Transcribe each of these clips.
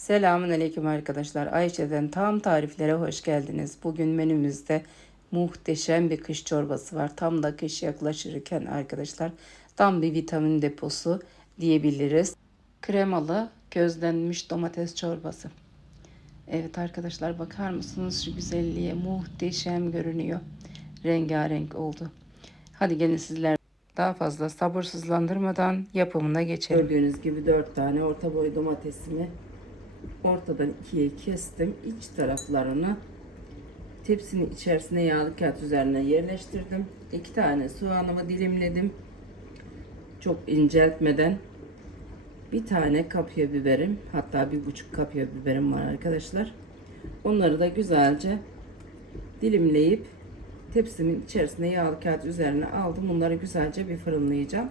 Selamun Aleyküm arkadaşlar. Ayşe'den tam tariflere hoş geldiniz. Bugün menümüzde muhteşem bir kış çorbası var. Tam da kış yaklaşırken arkadaşlar tam bir vitamin deposu diyebiliriz. Kremalı közlenmiş domates çorbası. Evet arkadaşlar bakar mısınız şu güzelliğe muhteşem görünüyor. Rengarenk oldu. Hadi gelin sizler daha fazla sabırsızlandırmadan yapımına geçelim. Gördüğünüz gibi 4 tane orta boy domatesimi ortadan ikiye kestim. İç taraflarını tepsinin içerisine yağlı kağıt üzerine yerleştirdim. İki tane soğanımı dilimledim. Çok inceltmeden. Bir tane kapya biberim hatta bir buçuk kapya biberim var arkadaşlar. Onları da güzelce dilimleyip tepsimin içerisine yağlı kağıt üzerine aldım. Bunları güzelce bir fırınlayacağım.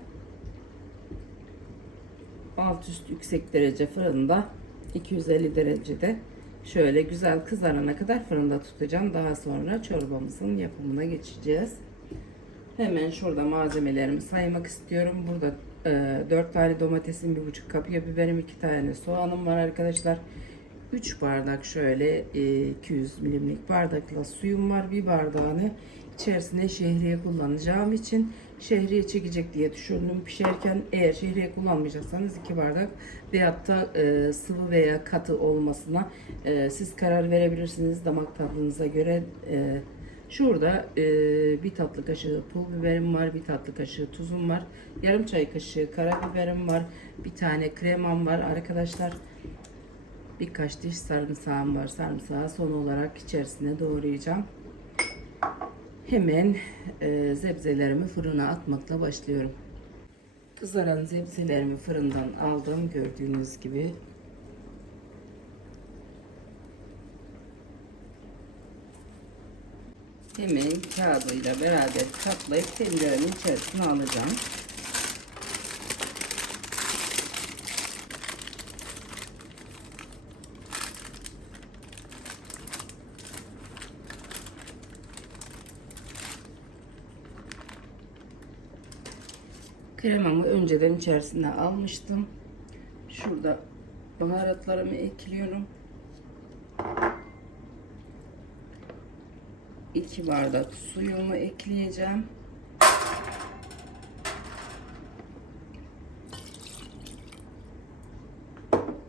Alt üst yüksek derece fırında 250 derecede şöyle güzel kızarana kadar fırında tutacağım. Daha sonra çorbamızın yapımına geçeceğiz. Hemen şurada malzemelerimi saymak istiyorum. Burada e, 4 tane domatesim, 1,5 kapya biberim, 2 tane soğanım var arkadaşlar. 3 bardak şöyle e, 200 milimlik bardakla suyum var. Bir bardağını içerisine şehriye kullanacağım için şehriye çekecek diye düşündüm pişerken. Eğer şehriye kullanmayacaksanız 2 bardak veyahut da e, sıvı veya katı olmasına e, siz karar verebilirsiniz damak tadınıza göre. E, şurada e, bir tatlı kaşığı pul biberim var, bir tatlı kaşığı tuzum var, yarım çay kaşığı karabiberim var, bir tane kremam var arkadaşlar. Birkaç diş sarımsağım var. Sarımsağı son olarak içerisine doğrayacağım. Hemen e, zebzelerimi fırına atmakla başlıyorum. Kızaran zebzelerimi fırından aldım gördüğünüz gibi. Hemen kağıdıyla beraber katlayıp tencerenin içerisine alacağım. Kremamı önceden içerisine almıştım. Şurada baharatlarımı ekliyorum. 2 bardak suyumu ekleyeceğim.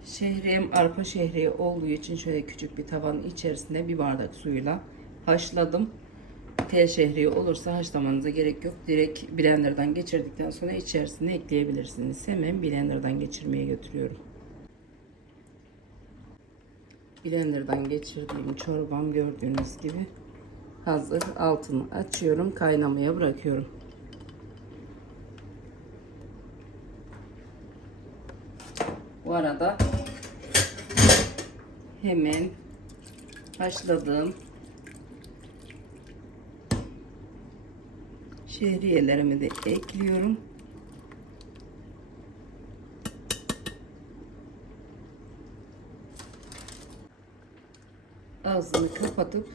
Şehriyem arpa şehriye olduğu için şöyle küçük bir tavanın içerisinde bir bardak suyla haşladım. Tel şehriye olursa haşlamanıza gerek yok. Direkt blenderdan geçirdikten sonra içerisine ekleyebilirsiniz. Hemen blenderdan geçirmeye götürüyorum. Blenderdan geçirdiğim çorbam gördüğünüz gibi hazır. Altını açıyorum. Kaynamaya bırakıyorum. Bu arada hemen haşladığım şehriyelerimi de ekliyorum. Ağzını kapatıp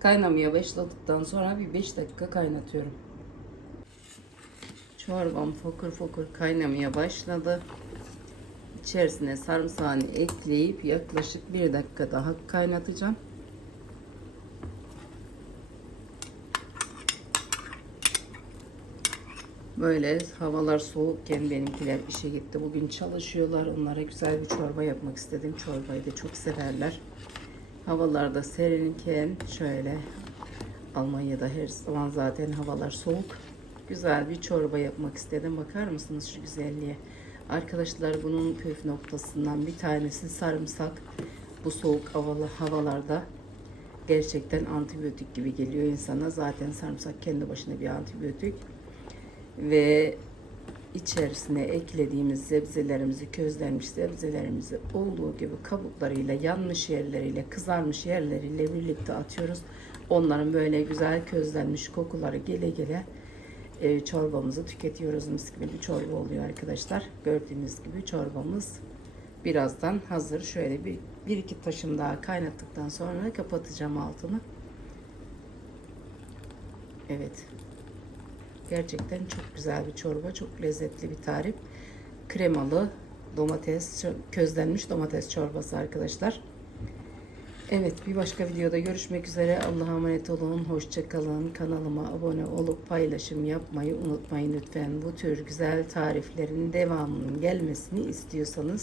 kaynamaya başladıktan sonra bir 5 dakika kaynatıyorum. Çorbam fokur fokur kaynamaya başladı. İçerisine sarımsağını ekleyip yaklaşık bir dakika daha kaynatacağım. Böyle havalar soğukken benimkiler işe gitti. Bugün çalışıyorlar. Onlara güzel bir çorba yapmak istedim. Çorbayı da çok severler. Havalarda serinken şöyle Almanya'da her zaman zaten havalar soğuk. Güzel bir çorba yapmak istedim. Bakar mısınız şu güzelliğe? Arkadaşlar bunun püf noktasından bir tanesi sarımsak. Bu soğuk havalı havalarda gerçekten antibiyotik gibi geliyor insana. Zaten sarımsak kendi başına bir antibiyotik ve içerisine eklediğimiz sebzelerimizi, közlenmiş sebzelerimizi olduğu gibi kabuklarıyla, yanmış yerleriyle, kızarmış yerleriyle birlikte atıyoruz. Onların böyle güzel közlenmiş kokuları gele gele e, çorbamızı tüketiyoruz. Mis gibi bir çorba oluyor arkadaşlar. Gördüğünüz gibi çorbamız birazdan hazır. Şöyle bir, bir iki taşım daha kaynattıktan sonra kapatacağım altını. Evet. Gerçekten çok güzel bir çorba. Çok lezzetli bir tarif. Kremalı domates, közlenmiş domates çorbası arkadaşlar. Evet bir başka videoda görüşmek üzere. Allah'a emanet olun. Hoşçakalın. Kanalıma abone olup paylaşım yapmayı unutmayın lütfen. Bu tür güzel tariflerin devamının gelmesini istiyorsanız